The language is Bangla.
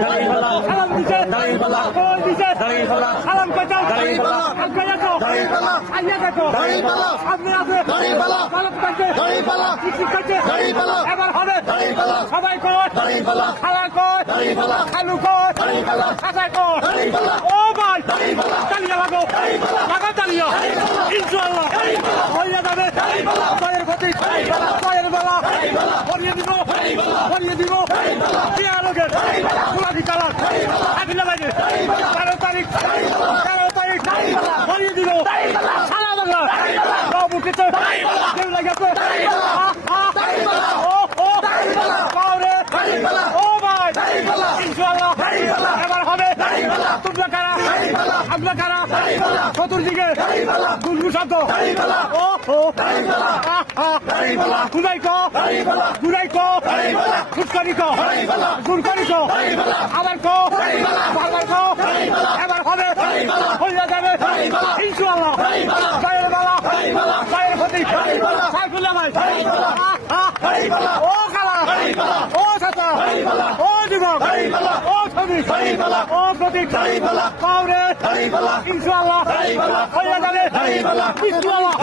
সালাম দিছে কই দিছে সালাম কইতা আগে যাও আগে যাও সামনে আছে সালাম করতে কিছু করতে এবার হবে সবাই কই খালা কই খালু কই কাকা কই ও ভাই তালিয়া লাগো তালিয়া ইনশাআল্লাহ হইয়া যাবে জয়ের প্রতি জয়ের বেলা ভরিয়ে দিব লোকের গোলাপি কালার আপিলা বাইরে 13 তারিখ ভরিয়ে দিব সারা বাংলা সব উঠেছে কেউ লাগাচ্ছে ও ভাই ইনশাআল্লাহ এবার হবে তোমরা কারা চতুর্দিকে গুলগু শব্দ গুড়াই ফুটকারি গুড়কারি আবার এবার হবে হইয়া যাবে ইনশাআল্লাহ জয়ের বেলা জয়ের প্রতীক সাইফুল্লাহ ভাই ও কালা ও চাচা ও যুবক ও শ্রমিক ও প্রতীক পাওরে ইনশাআল্লাহ হইয়া যাবে ইনশাআল্লাহ